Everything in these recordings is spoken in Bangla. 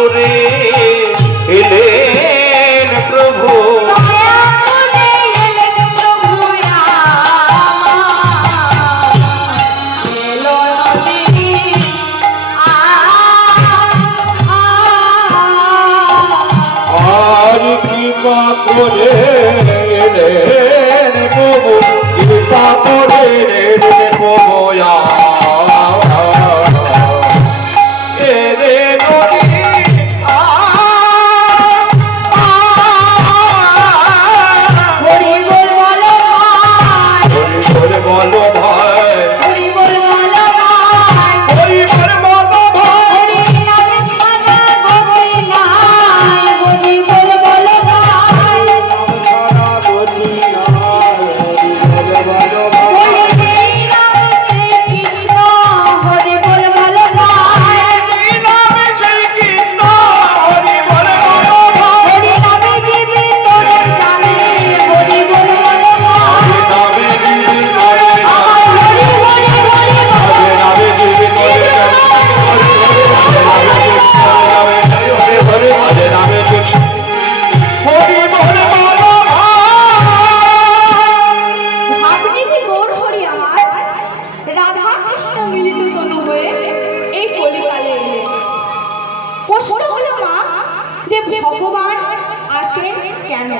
করে এলেন প্রভু। আর কৃপা করে এলেন প্রভু, কৃপা করে এলেন প্রভু। ভগবান আসেন কেন?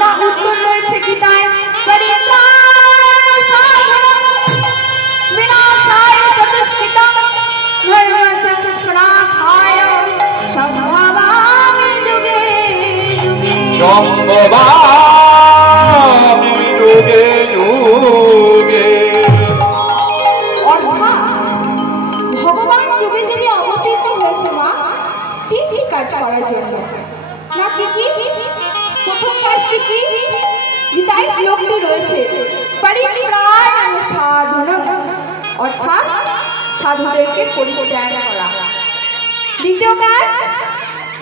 না উত্তর রয়েছে গীতায়, ভগবান যুগে যুগে অবতীর্ণ হয়েছে মা তিনটি কাজ করার জন্য। না কি কি? প্রথম কাজটি কি? গীতায় শ্লোকটি রয়েছে, পরিত্রাণ সাধনম, অর্থাৎ সাধুদেরকে পরিত্রাণ করা। দ্বিতীয় কাজ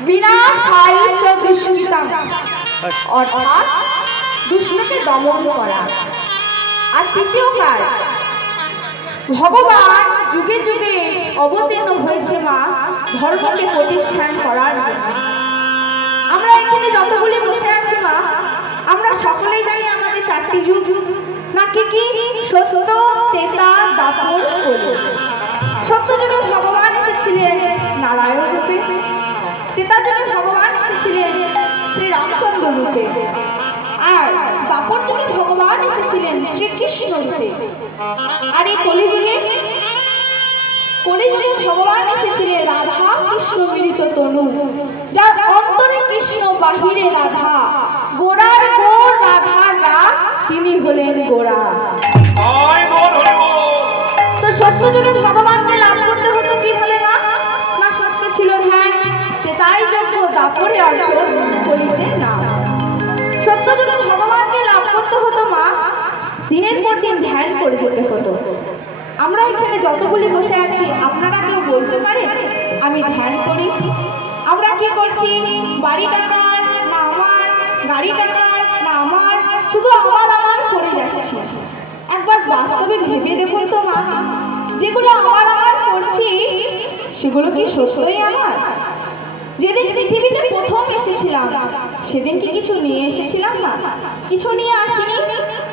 বিনাশায় চ দুষ্কৃতম, অর্থাৎ দুষ্টকে দমন করা। আর তৃতীয় কাজ, ভগবান যুগে যুগে অবতীর্ণ হয়েছে মা ধর্মকে প্রতিষ্ঠান করার জন্য। আমরা এখানে যতগুলি বসে আছি মা, আমরা সকলেই জানি আমাদের চারটি যুগ। না কি কি? সত্য, ত্রেতা, দ্বাপর, কলি। সত্য যুগে ভগবান এসেছিলেন নারায়ণ রূপে, ত্রেতা যুগে ভগবান এসেছিলেন শ্রীরামচন্দ্র রূপে, আর দ্বাপর যুগে ভগবান এসেছিলেন শ্রীকৃষ্ণ রূপে। আর এই কলিযুগে ভগবান এসেছিলেন রাধা কৃষ্ণ মিলিত তনু, যার অন্তরে কৃষ্ণ বাহিরে রাধা, গোড়ার গোড় রাধার রাগ, তিনি হলেন গোড়া। তো সত্য যুগে ভগবানকে লাভ করতে হতো কিভাবে না? না সত্য ছিল ধ্যান, সেটাই যজ্ঞ, দাপরে অর্জন, কলিতে না। সত্য যুগে ভগবানকে লাভ করতে হতো মা দিনের পর দিন ধ্যান করে যেতে হতো। আমরা এখানে যতগুলি বসে আছি, আপনারা কেউ বলতে পারে আমি ধ্যান করি? আমরা কি করছি? বাড়ি টাকার না আমার, গাড়ি টাকার না আমার, শুধু আমার করে যাচ্ছি। একবার বাস্তবে ভেবে দেখুন তো মা, যেগুলো আমার করছি সেগুলো কি সত্যই আমার? যেদিন পৃথিবীতে প্রথম এসেছিলাম সেদিন কি কিছু নিয়ে এসেছিলাম না? কিছু নিয়ে আসিনি,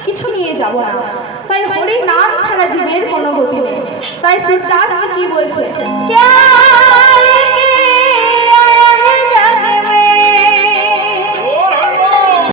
কিছু নিয়ে যাব না। তাই হরি নাম ছাড়া জীবের কোনো গতি নেই। তাই শ্রীদাস কি বলছে,